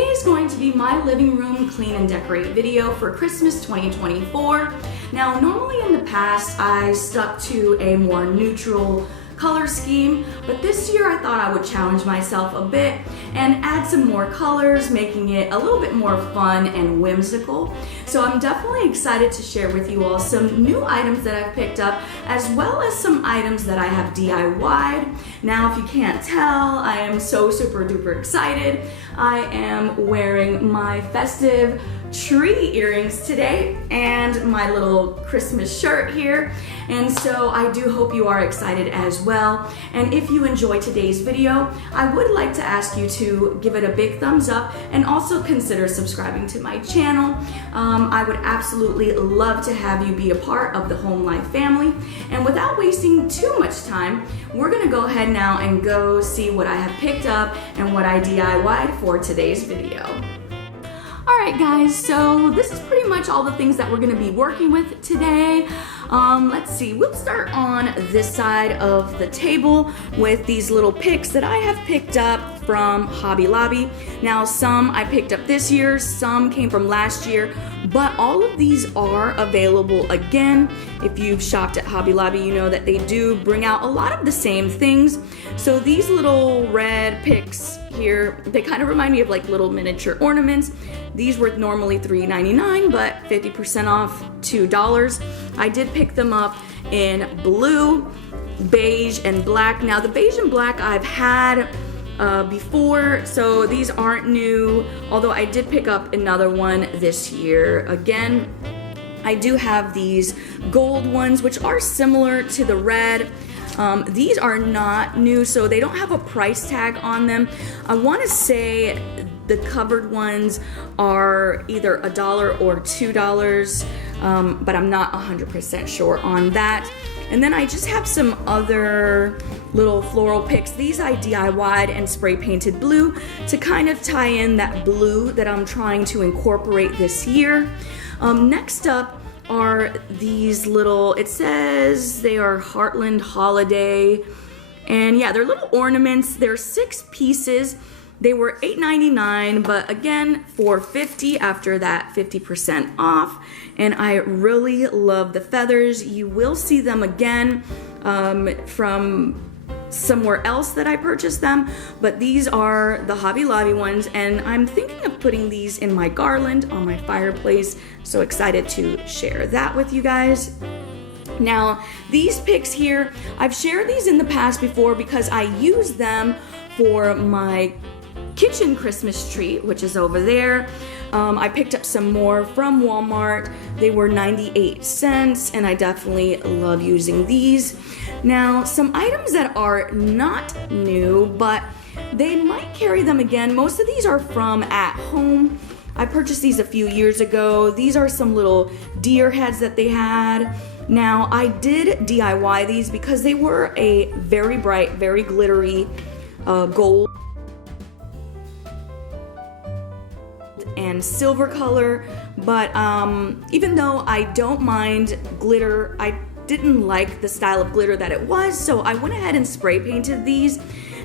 today is going to be my living room clean and decorate video for Christmas 2024. Now, normally in the past, I stuck to a more neutral color scheme, but this year I thought I would challenge myself a bit and add some more colors, making it a little bit more fun and whimsical. So I'm definitely excited to share with you all some new items that I've picked up, as well as some items that I have DIY'd. Now, if you can't tell, I am so super duper excited. I am wearing my festive tree earrings today and my little Christmas shirt here, and so I do hope you are excited as well. And if you enjoy today's video, I would like to ask you to give it a big thumbs up and also consider subscribing to my channel. I would absolutely love to have you be a part of the Home Life family. And without wasting too much time, we're gonna go ahead now and go see what I have picked up and what I DIY'd for today's video. Alright guys, so this is pretty much all the things that we're going to be working with today. Let's see, we'll start on this side of the table with these little picks that I have picked up from Hobby Lobby. Now, some I picked up this year, some came from last year, but all of these are available again. If you've shopped at Hobby Lobby, you know that they do bring out a lot of the same things. So these little red picks here, they kind of remind me of like little miniature ornaments. These were normally $3.99, but 50% off, $2. I did pick them up in blue, beige, and black. Now the beige and black I've had before, so these aren't new, although I did pick up another one this year. Again, I do have these gold ones, which are similar to the red. These are not new, so they don't have a price tag on them. I want to say the covered ones are either $1 or $2, but I'm not 100% sure on that. And then I just have some other little floral picks. These I DIY'd and spray painted blue to kind of tie in that blue that I'm trying to incorporate this year. Next up are these little, it says they are Heartland Holiday, and yeah, they're little ornaments. They're 6 pieces. They were $8.99, but again, $4.50 after that 50% off. And I really love the feathers. You will see them again from somewhere else that I purchased them, but these are the Hobby Lobby ones, and I'm thinking of putting these in my garland on my fireplace. So excited to share that with you guys. Now, these picks here, I've shared these in the past before because I use them for my kitchen Christmas tree, which is over there. I picked up some more from Walmart. They were 98 cents, and I definitely love using these. Now, some items that are not new, but they might carry them again. Most of these are from At Home. I purchased these a few years ago. These are some little deer heads that they had. Now, I did DIY these because they were a very bright, very glittery gold and silver color, but even though I don't mind glitter, I didn't like the style of glitter that it was, so I went ahead and spray painted these.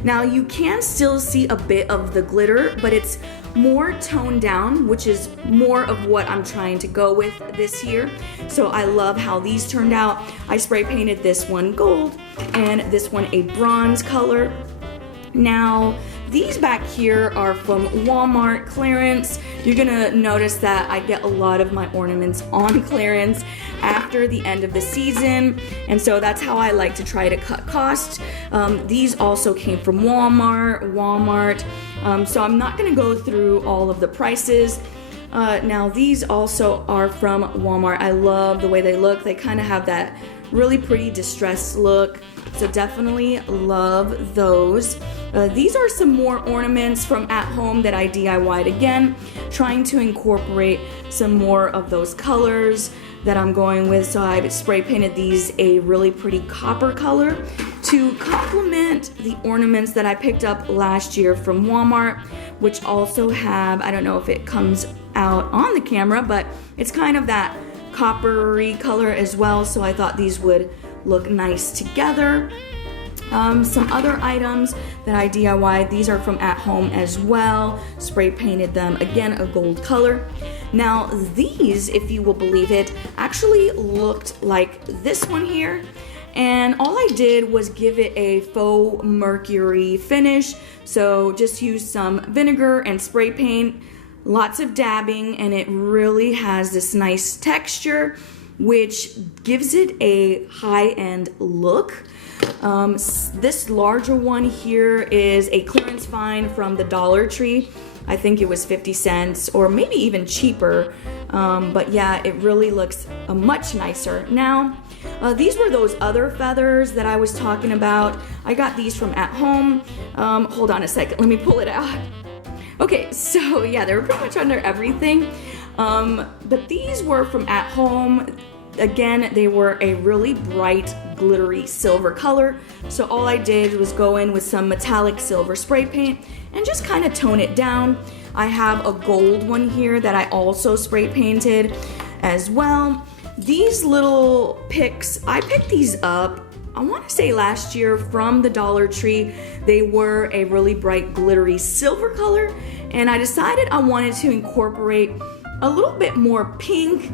Now you can still see a bit of the glitter, but it's more toned down, which is more of what I'm trying to go with this year. So I love how these turned out. I spray painted this one gold and this one a bronze color. Now, these back here are from Walmart clearance. You're gonna notice that I get a lot of my ornaments on clearance after the end of the season, and so that's how I like to try to cut costs. These also came from Walmart, so I'm not gonna go through all of the prices. Now these also are from Walmart. I love the way they look. They kind of have that really pretty distressed look, so definitely love those. These are some more ornaments from At Home that I DIY'd again, trying to incorporate some more of those colors that I'm going with. So I've spray painted these a really pretty copper color to complement the ornaments that I picked up last year from Walmart, which also have, I don't know if it comes out on the camera, but it's kind of that coppery color as well. So I thought these would look nice together. Some other items that I DIY'd, these are from at home as well. Spray painted them, again, a gold color. Now these, if you will believe it, actually looked like this one here. And all I did was give it a faux mercury finish. So just use some vinegar and spray paint, lots of dabbing, and it really has this nice texture, which gives it a high-end look. This larger one here is a clearance find from the Dollar Tree. I think it was 50 cents or maybe even cheaper. But yeah, it really looks much nicer. Now, these were those other feathers that I was talking about. I got these from at home. Hold on a second, let me pull it out. Okay, so yeah, they were pretty much under everything. But these were from at home. Again, they were a really bright, glittery silver color. So all I did was go in with some metallic silver spray paint and just kind of tone it down. I have a gold one here that I also spray painted as well. These little picks, I picked these up, I want to say last year from the Dollar Tree. They were a really bright, glittery silver color, and I decided I wanted to incorporate a little bit more pink.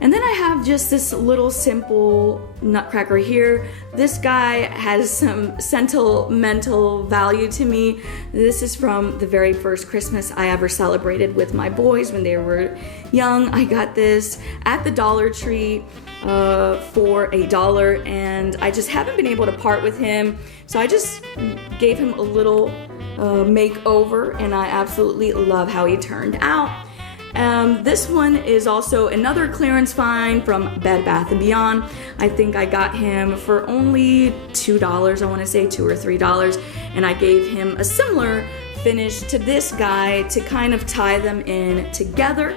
And then I have just this little simple nutcracker here. This guy has some sentimental value to me. This is from the very first Christmas I ever celebrated with my boys when they were young. I got this at the Dollar Tree for $1, and I just haven't been able to part with him. So I just gave him a little makeover, and I absolutely love how he turned out. This one is also another clearance find from Bed Bath & Beyond. I think I got him for only $2, I want to say $2 or $3, and I gave him a similar finish to this guy to kind of tie them in together.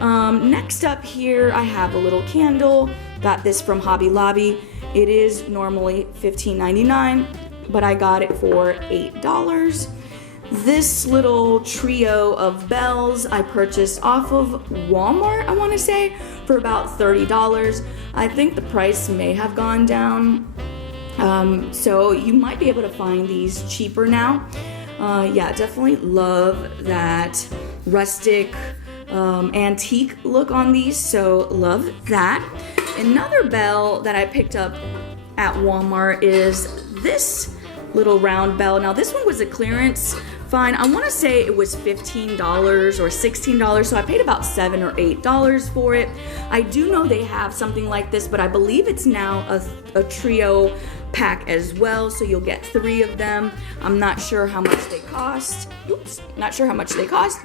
Next up here, I have a little candle. Got this from Hobby Lobby. It is normally $15.99, but I got it for $8. This little trio of bells I purchased off of Walmart, I want to say, for about $30. I think the price may have gone down, so you might be able to find these cheaper now. Yeah, definitely love that rustic, antique look on these, so love that. Another bell that I picked up at Walmart is this little round bell. Now this one was a clearance find. I want to say it was $15 or $16, so I paid about $7 or $8 for it. I do know they have something like this, but I believe it's now a trio pack as well, so you'll get 3 of them. I'm not sure how much they cost. Oops, not sure how much they cost,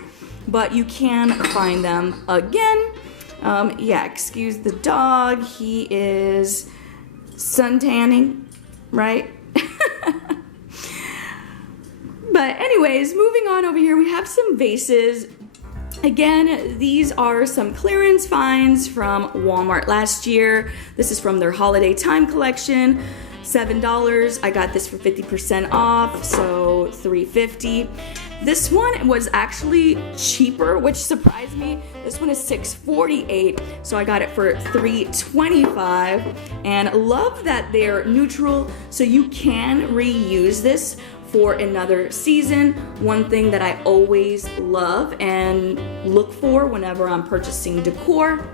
but you can find them again. Yeah, excuse the dog. He is sun tanning, right? But anyways, moving on over here, we have some vases. Again, these are some clearance finds from Walmart last year. This is from their holiday time collection. $7. I got this for 50% off, so $3.50. This one was actually cheaper, which surprised me. This one is $6.48, so I got it for $3.25. And love that they're neutral, so you can reuse this for another season. One thing that I always love and look for whenever I'm purchasing decor.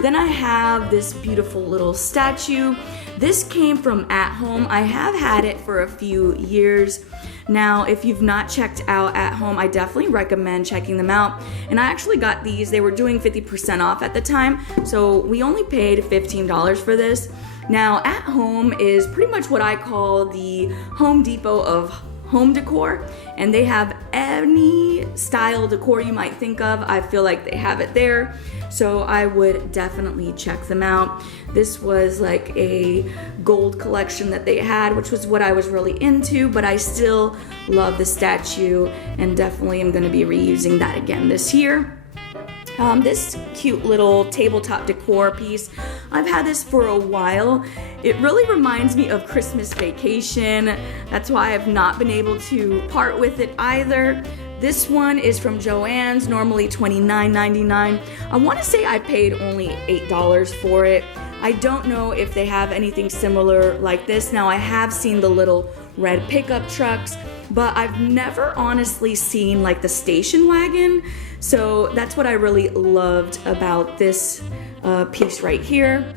Then I have this beautiful little statue. This came from At Home. I have had it for a few years now. If you've not checked out At Home, I definitely recommend checking them out. And I actually got these. They were doing 50% off at the time, so we only paid $15 for this. Now, At Home is pretty much what I call the Home Depot of home decor, and they have any style decor you might think of. I feel like they have it there, so I would definitely check them out. This was like a gold collection that they had, which was what I was really into, but I still love the statue and definitely am going to be reusing that again this year. This cute little tabletop decor piece, I've had this for a while. It really reminds me of Christmas Vacation. That's why I've not been able to part with it either. This one is from Joann's, normally $29.99. I want to say I paid only $8 for it. I don't know if they have anything similar like this. Now, I have seen the little red pickup trucks, but I've never honestly seen like the station wagon. So that's what I really loved about this piece right here.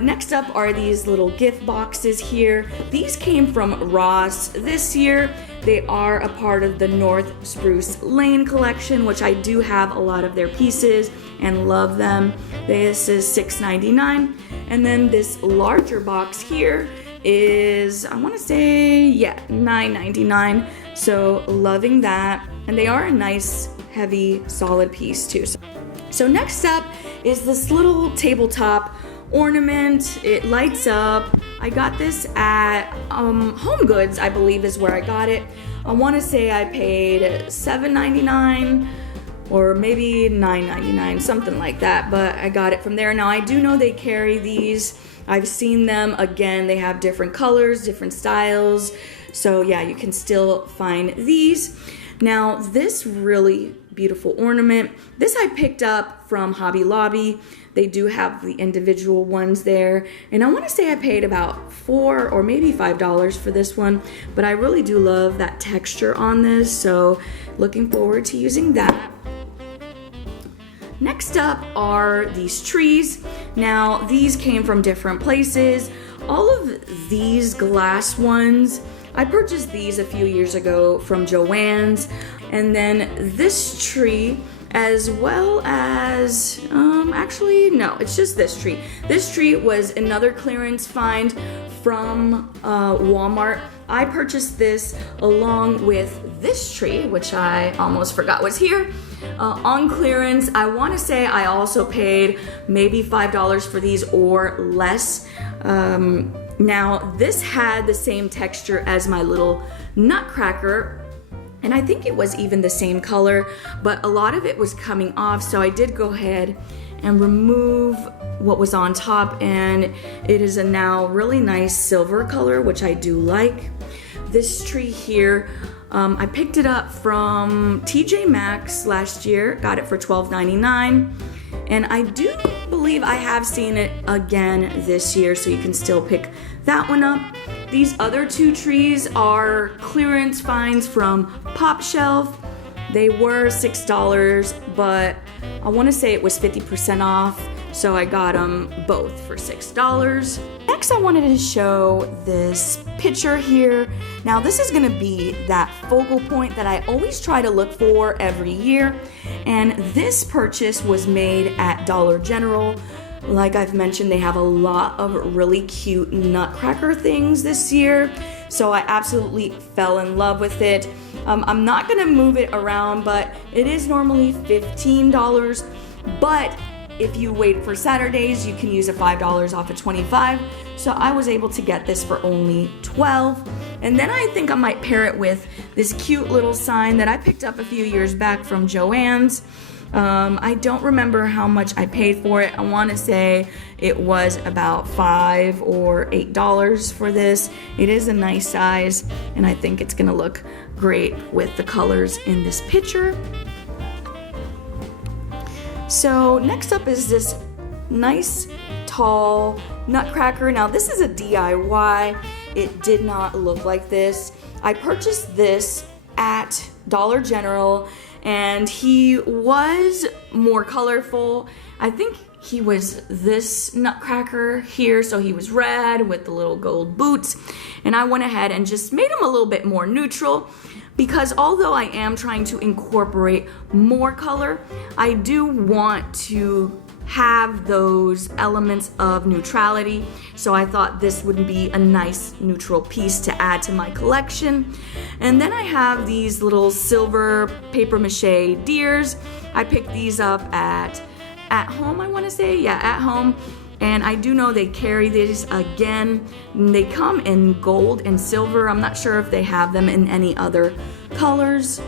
Next up are these little gift boxes here. These came from Ross this year. They are a part of the North Spruce Lane collection, which I do have a lot of their pieces and love them. This is $6.99. And then this larger box here is, I want to say, yeah, $9.99. So loving that. And they are a nice, heavy, solid piece too. So next up is this little tabletop ornament. It lights up. I got this at Home Goods, I believe is where I got it. I want to say I paid $7.99 or maybe $9.99, something like that, but I got it from there. Now I do know they carry these. I've seen them. Again, they have different colors, different styles. So yeah, you can still find these. Now this really beautiful ornament, this I picked up from Hobby Lobby. They do have the individual ones there, and I want to say I paid about $4 or maybe $5 for this one, but I really do love that texture on this, so looking forward to using that. Next up are these trees. Now these came from different places. All of these glass ones, I purchased these a few years ago from Joann's, and then this tree, as well as, actually, no, it's just this tree. This tree was another clearance find from Walmart. I purchased this along with this tree, which I almost forgot was here, on clearance. I want to say I also paid maybe $5 for these or less. Now, this had the same texture as my little nutcracker, and I think it was even the same color, but a lot of it was coming off, so I did go ahead and remove what was on top, and it is a now really nice silver color, which I do like. This tree here, I picked it up from TJ Maxx last year, got it for $12.99, and I do believe I have seen it again this year, so you can still pick that one up. These other two trees are clearance finds from Pop Shelf. They were $6, but I want to say it was 50% off, so I got them both for $6. Next, I wanted to show this picture here. Now, this is going to be that focal point that I always try to look for every year, and this purchase was made at Dollar General. Like I've mentioned, they have a lot of really cute nutcracker things this year, so I absolutely fell in love with it. I'm not gonna move it around, but it is normally $15, but if you wait for Saturdays, you can use a $5 off of $25, so I was able to get this for only $12. And then I think I might pair it with this cute little sign that I picked up a few years back from Joann's. I don't remember how much I paid for it. I want to say it was about $5 or $8 for this. It is a nice size, and I think it's gonna look great with the colors in this picture. So next up is this nice tall nutcracker. Now this is a DIY. It did not look like this. I purchased this at Dollar General, and he was more colorful. I think he was this nutcracker here, so he was red with the little gold boots, and I went ahead and just made him a little bit more neutral, because although I am trying to incorporate more color, I do want to have those elements of neutrality, so I thought this would be a nice neutral piece to add to my collection. And then I have these little silver paper mache deers. I picked these up at home, I want to say, yeah, at home. And I do know they carry these again. They come in gold and silver. I'm not sure if they have them in any other colors.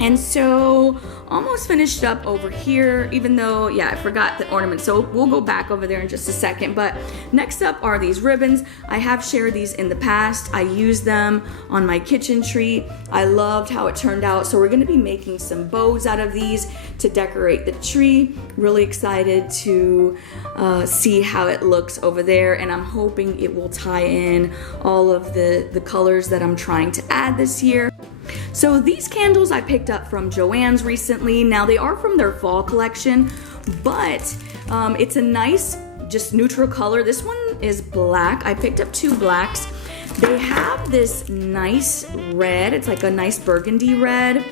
And so almost finished up over here, even though, yeah, I forgot the ornament. So we'll go back over there in just a second. But next up are these ribbons. I have shared these in the past. I used them on my kitchen tree. I loved how it turned out. So we're gonna be making some bows out of these to decorate the tree. Really excited to see how it looks over there. And I'm hoping it will tie in all of the colors that I'm trying to add this year. So these candles I picked up from Joann's recently. Now they are from their fall collection, but it's a nice, just neutral color. This one is black. I picked up 2 blacks. They have this nice red. It's like a nice burgundy red,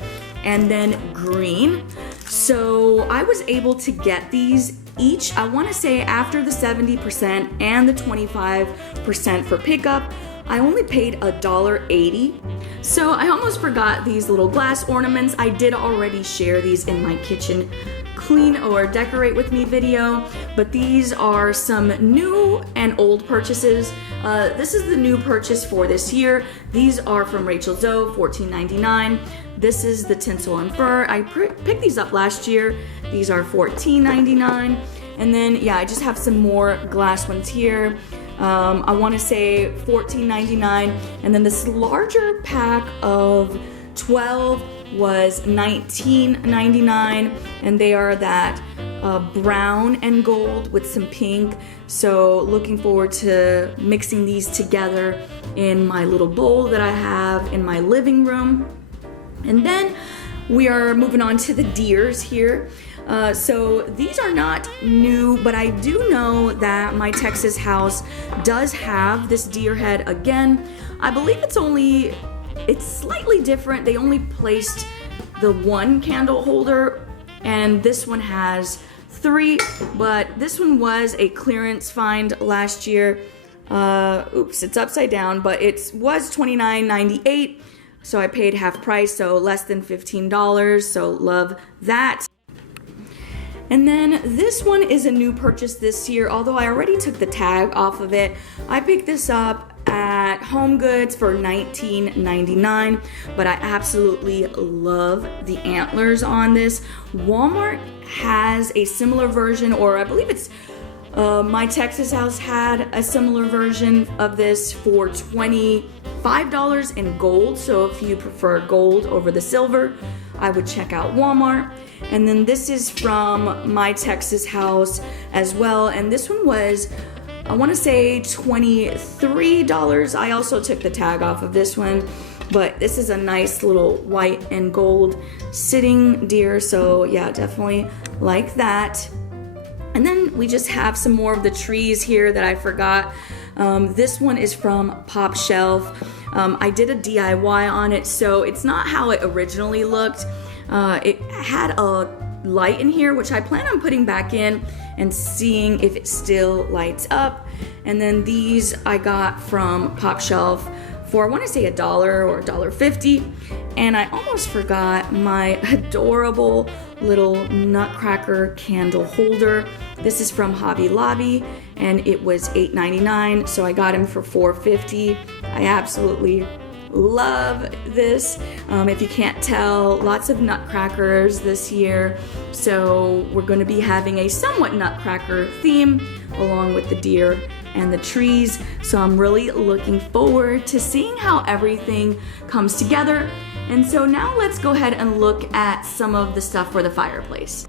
and then green. So I was able to get these each, I want to say after the 70% and the 25% for pickup, I only paid $1.80. So I almost forgot these little glass ornaments. I did already share these in my kitchen clean or decorate with me video, but these are some new and old purchases. This is the new purchase for this year. These are from Rachel Zoe, $14.99. This is the tinsel and fur. I picked these up last year. These are $14.99. And then, yeah, I just have some more glass ones here. I want to say $14.99, and then this larger pack of 12 was $19.99, and they are that brown and gold with some pink. So looking forward to mixing these together in my little bowl that I have in my living room. And then we are moving on to the deers here. So these are not new, but I do know that my Texas house does have this deer head again. I believe it's slightly different. They only placed the 1 candle holder, and this one has 3, but this one was a clearance find last year. Oops, it's upside down, but it was $29.98. So I paid half price, so less than $15, so love that. And then this one is a new purchase this year, although I already took the tag off of it. I picked this up at Home Goods for $19.99, but I absolutely love the antlers on this. Walmart has a similar version, or I believe it's my Texas house had a similar version of this for $25 in gold. So if you prefer gold over the silver, I would check out Walmart. And then this is from my Texas house as well. And this one was, I want to say $23. I also took the tag off of this one, but this is a nice little white and gold sitting deer. So yeah, definitely like that. And then we just have some more of the trees here that I forgot. This one is from Pop Shelf. I did a DIY on it, so it's not how it originally looked. It had a light in here, which I plan on putting back in and seeing if it still lights up. And then these I got from Pop Shelf for, I want to say $1 or $1.50. And I almost forgot my adorable little nutcracker candle holder. This is from Hobby Lobby, and it was $8.99, so I got him for $4.50. I absolutely love this. If you can't tell, lots of nutcrackers this year, so we're going to be having a somewhat nutcracker theme along with the deer and the trees. So I'm really looking forward to seeing how everything comes together. And so now let's go ahead and look at some of the stuff for the fireplace.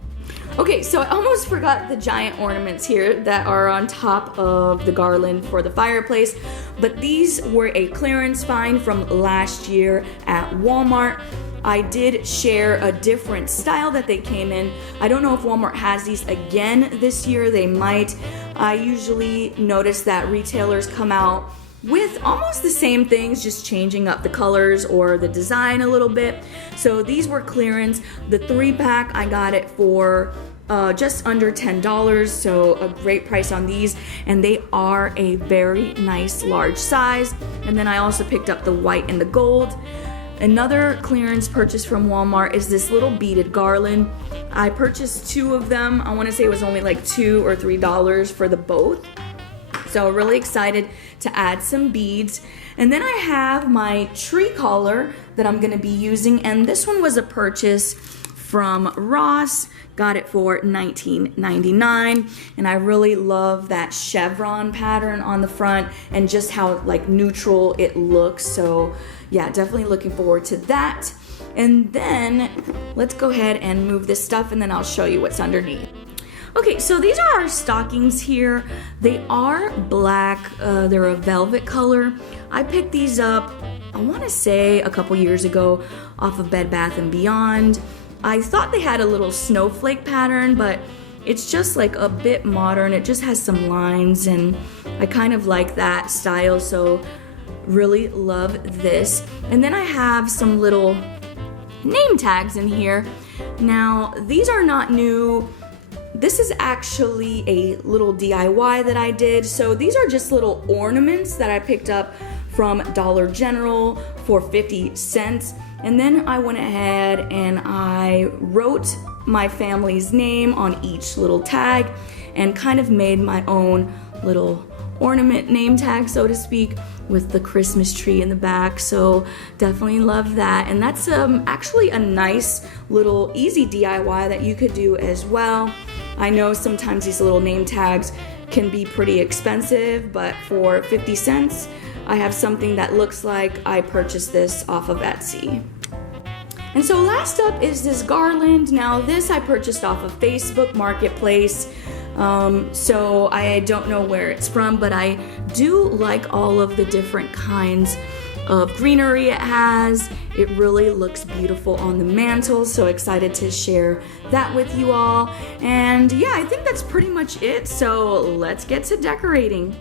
Okay, so I almost forgot the giant ornaments here that are on top of the garland for the fireplace, but these were a clearance find from last year at Walmart. I did share a different style that they came in. I don't know if Walmart has these again this year. They might. I usually notice that retailers come out with almost the same things, just changing up the colors or the design a little bit. So these were clearance. The 3-pack, I got it for just under $10, so a great price on these, and they are a very nice large size. And then I also picked up the white and the gold. Another clearance purchase from Walmart is this little beaded garland. I purchased 2 of them. I want to say it was only like $2 or $3 for the both. So really excited to add some beads. And then I have my tree collar that I'm gonna be using, and this one was a purchase from Ross. Got it for $19.99, and I really love that chevron pattern on the front and just how like neutral it looks. So yeah, definitely looking forward to that. And then let's go ahead and move this stuff, and then I'll show you what's underneath. Okay, so these are our stockings here. They are black, they're a velvet color. I picked these up, I wanna say a couple years ago off of Bed Bath & Beyond. I thought they had a little snowflake pattern, but it's just like a bit modern. It just has some lines, and I kind of like that style, so really love this. And then I have some little name tags in here. Now, these are not new. This is actually a little DIY that I did. So these are just little ornaments that I picked up from Dollar General for 50 cents. And then I went ahead and I wrote my family's name on each little tag and kind of made my own little ornament name tag, so to speak, with the Christmas tree in the back. So definitely love that. And that's actually a nice little easy DIY that you could do as well. I know sometimes these little name tags can be pretty expensive, but for 50 cents, I have something that looks like I purchased this off of Etsy. And so last up is this garland. Now this I purchased off of Facebook Marketplace. So I don't know where it's from, but I do like all of the different kinds of greenery it has. It really looks beautiful on the mantle, so excited to share that with you all. And yeah, I think that's pretty much it, so let's get to decorating.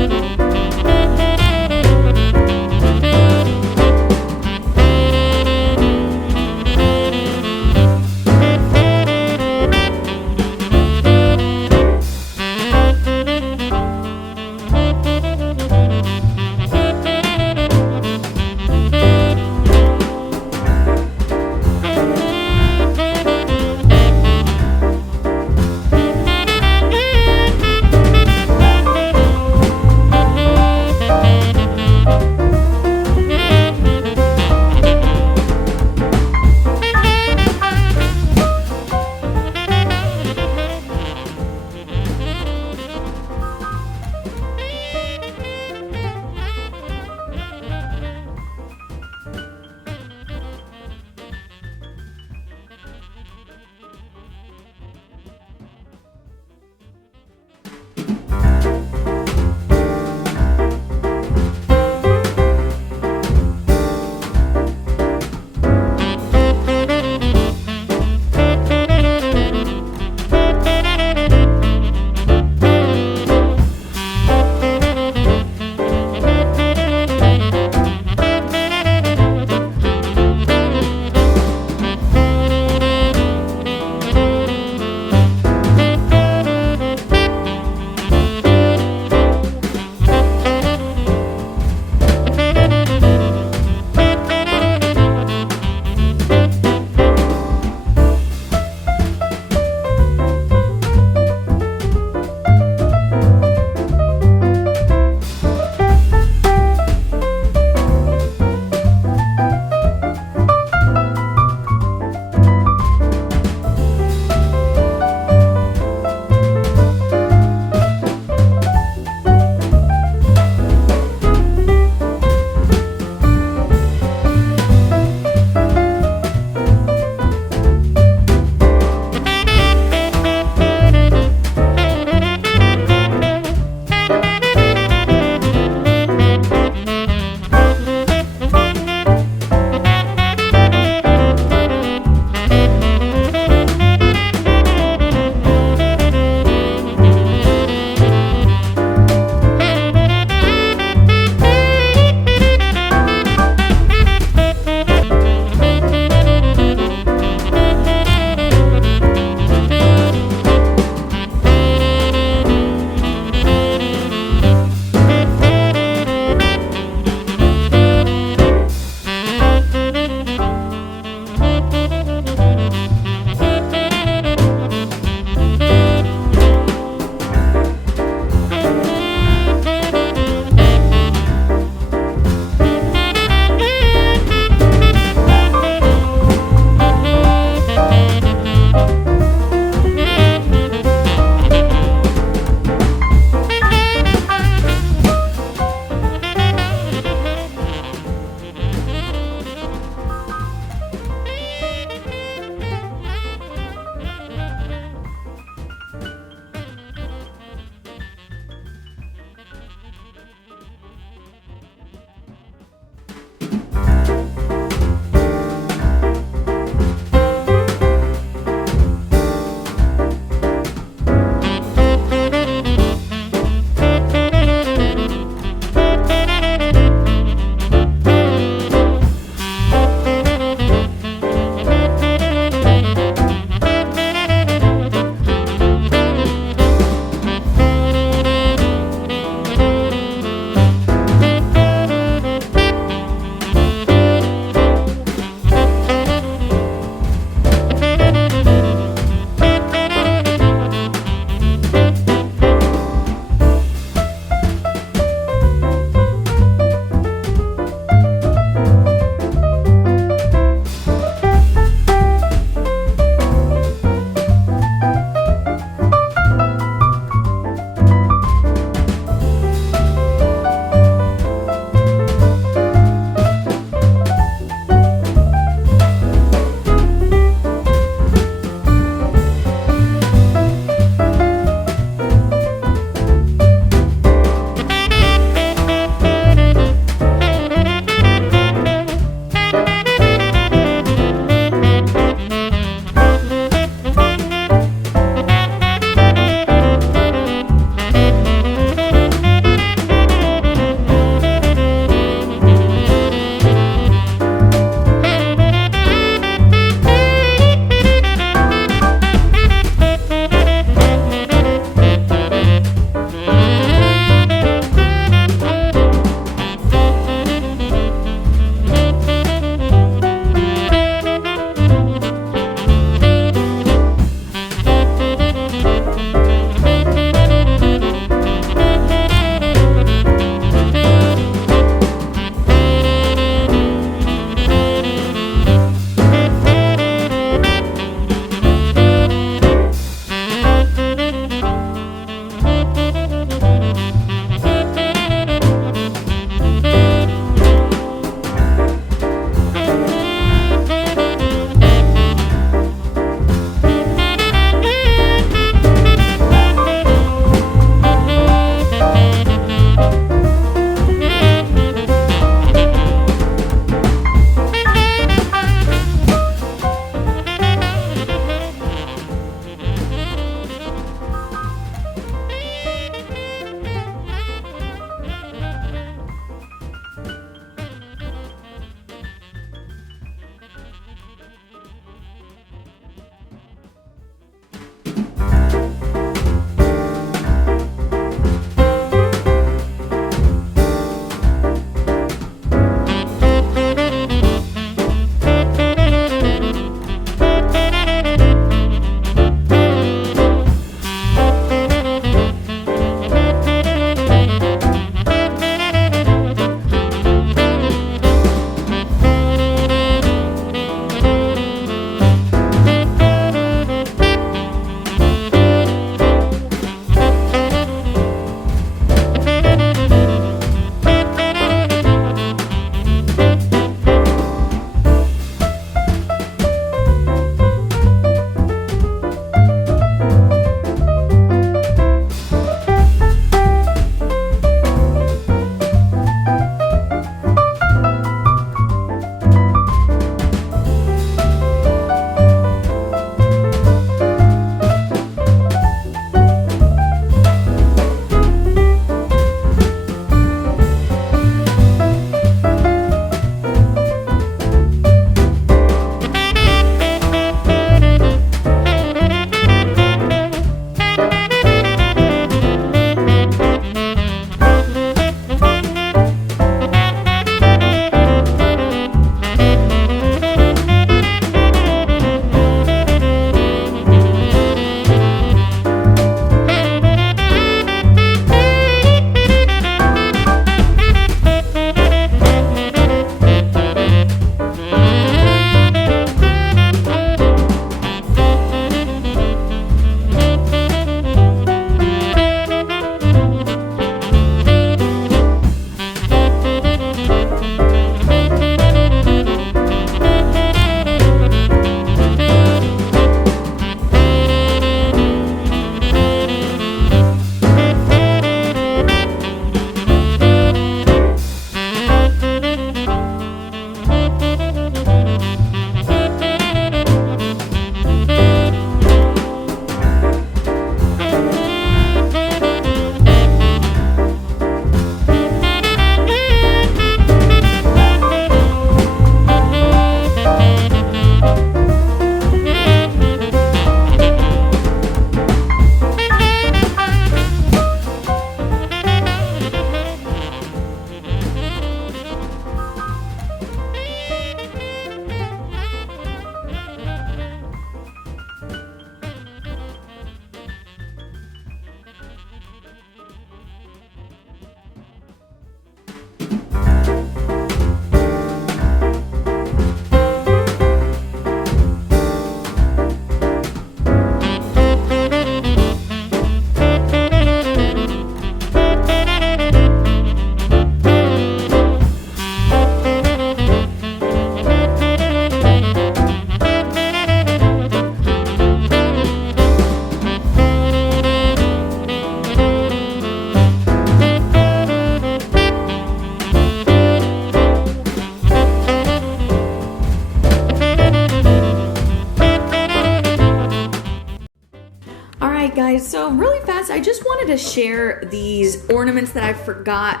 guys, so really fast, I just wanted to share these ornaments that I forgot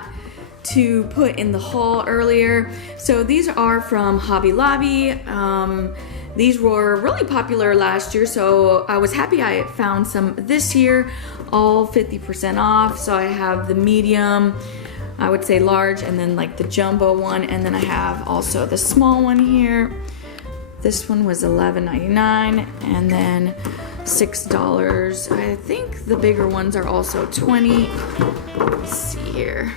to put in the haul earlier. So these are from Hobby Lobby. These were really popular last year, so I was happy I found some this year, all 50% off. So I have the medium, I would say large, and then like the jumbo one, and then I have also the small one here. This one was $11.99, and then $6. I think the bigger ones are also $20. Let's see here.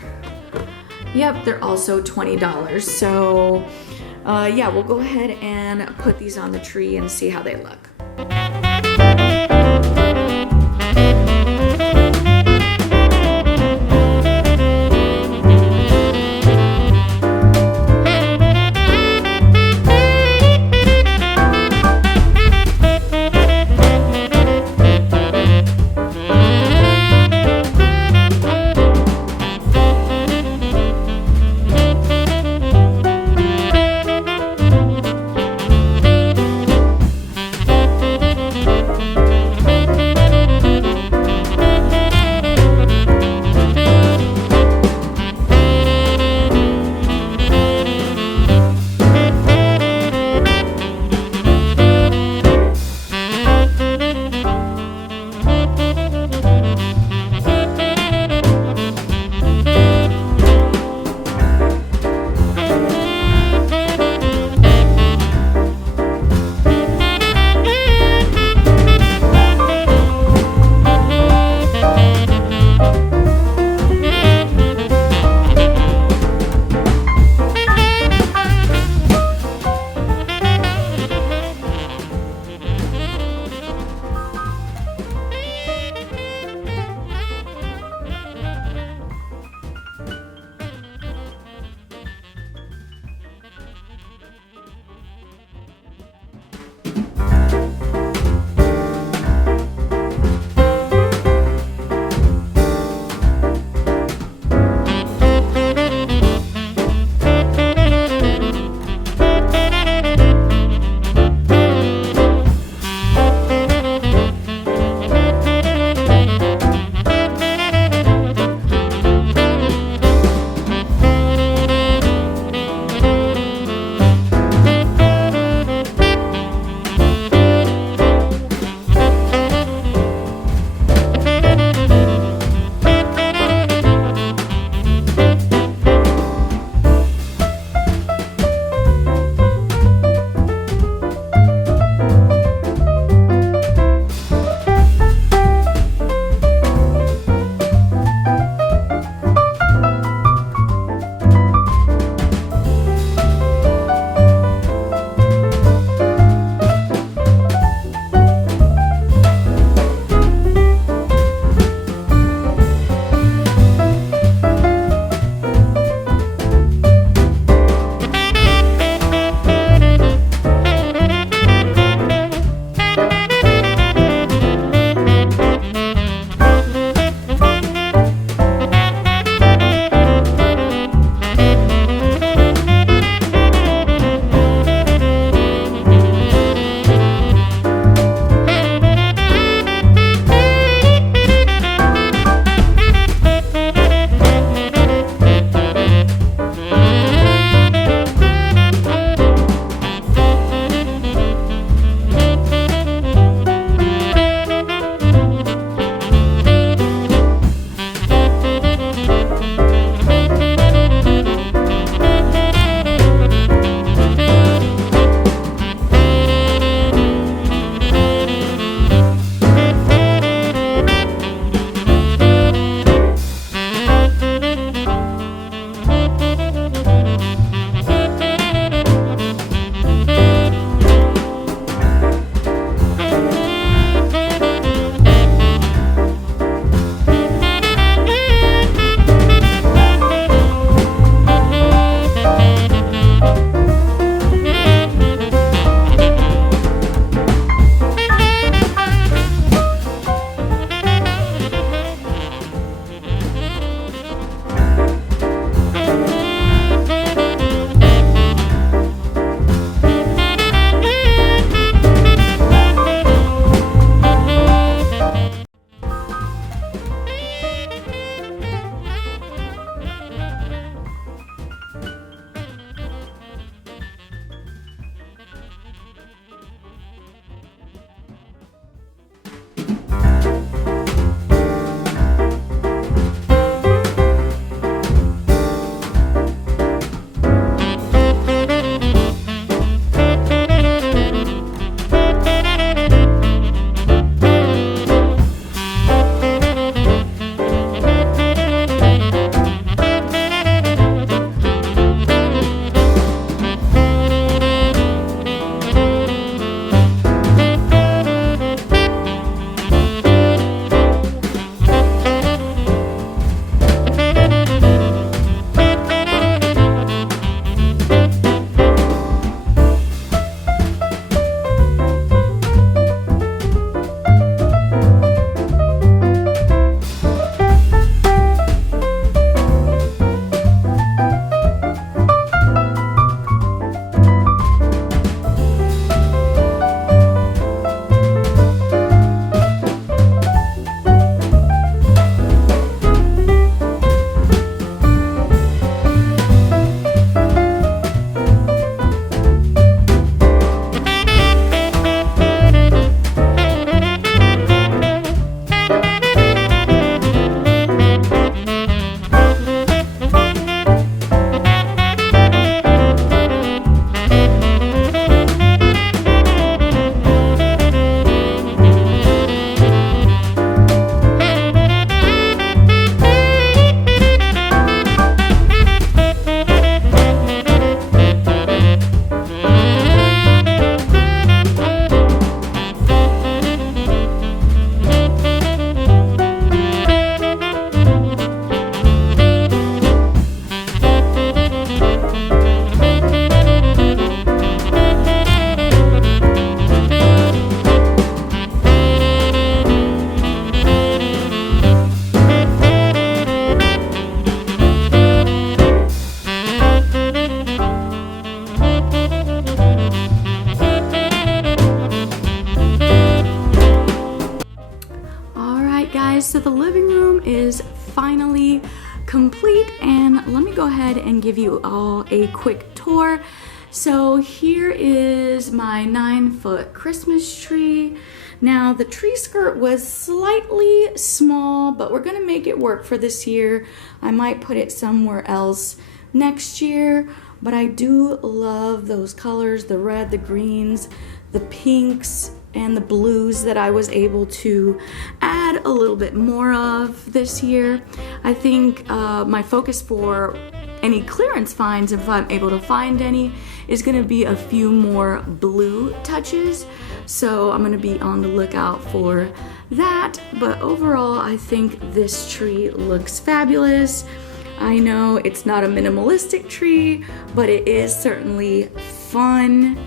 Yep, they're also $20. So yeah, we'll go ahead and put these on the tree and see how they look. the living room is finally complete, and let me go ahead and give you all a quick tour. So here is my 9-foot Christmas tree. Now the tree skirt was slightly small, but we're gonna make it work for this year. I might put it somewhere else next year, but I do love those colors, the red, the greens, the pinks, and the blues that I was able to add a little bit more of this year. I think my focus for any clearance finds, if I'm able to find any, is gonna be a few more blue touches. So I'm gonna be on the lookout for that. But overall, I think this tree looks fabulous. I know it's not a minimalistic tree, but it is certainly fun.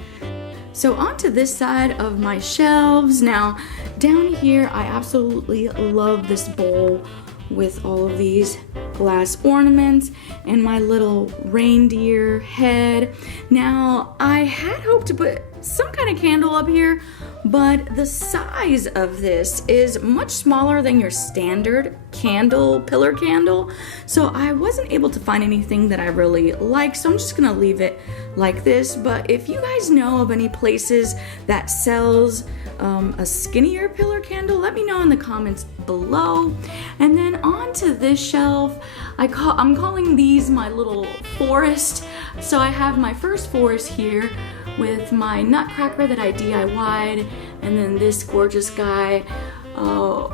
So onto this side of my shelves. Now, down here, I absolutely love this bowl with all of these glass ornaments and my little reindeer head. Now, I had hoped to put some kind of candle up here, but the size of this is much smaller than your standard candle, pillar candle. So I wasn't able to find anything that I really like, so I'm just gonna leave it like this. But if you guys know of any places that sells a skinnier pillar candle, let me know in the comments below. And then onto this shelf, I'm calling these my little forest. So I have my first forest here with my nutcracker that I DIY'd, and then this gorgeous guy,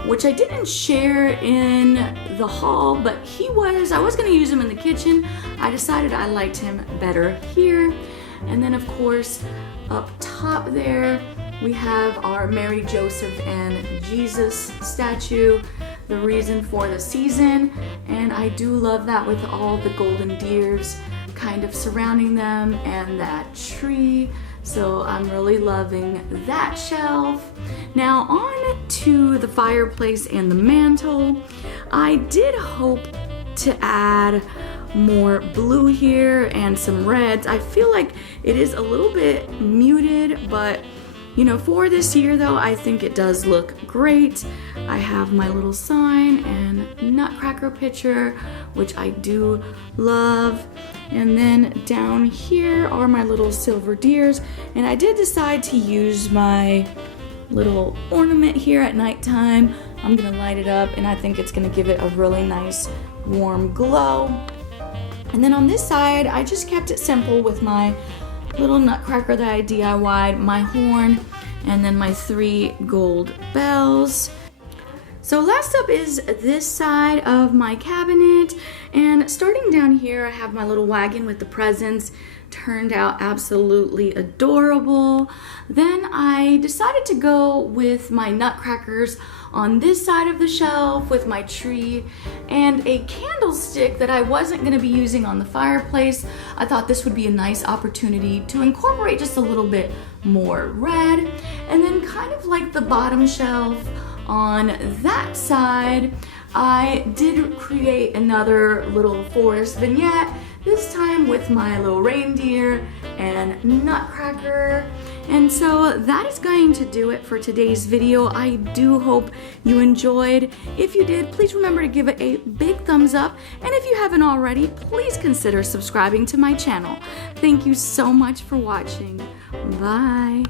which I didn't share in the haul, but I was gonna use him in the kitchen. I decided I liked him better here. And then of course, up top there, we have our Mary, Joseph, and Jesus statue, the reason for the season. And I do love that with all the golden deers kind of surrounding them and that tree. So I'm really loving that shelf. Now on to the fireplace and the mantle. I did hope to add more blue here and some reds. I feel like it is a little bit muted, but you know, for this year though, I think it does look great. I have my little sign and nutcracker picture, which I do love. And then down here are my little silver deers. And I did decide to use my little ornament here at nighttime. I'm gonna light it up, and I think it's gonna give it a really nice warm glow. And then on this side, I just kept it simple with my little nutcracker that I DIY'd, my horn, and then my 3 gold bells. So last up is this side of my cabinet, and starting down here I have my little wagon with the presents. Turned out absolutely adorable. Then I decided to go with my nutcrackers on this side of the shelf with my tree and a candlestick that I wasn't going to be using on the fireplace. I thought this would be a nice opportunity to incorporate just a little bit more red. And then kind of like the bottom shelf on that side, I did create another little forest vignette, this time with my little reindeer and nutcracker. And so that is going to do it for today's video. I do hope you enjoyed. If you did, please remember to give it a big thumbs up. And if you haven't already, please consider subscribing to my channel. Thank you so much for watching. Bye.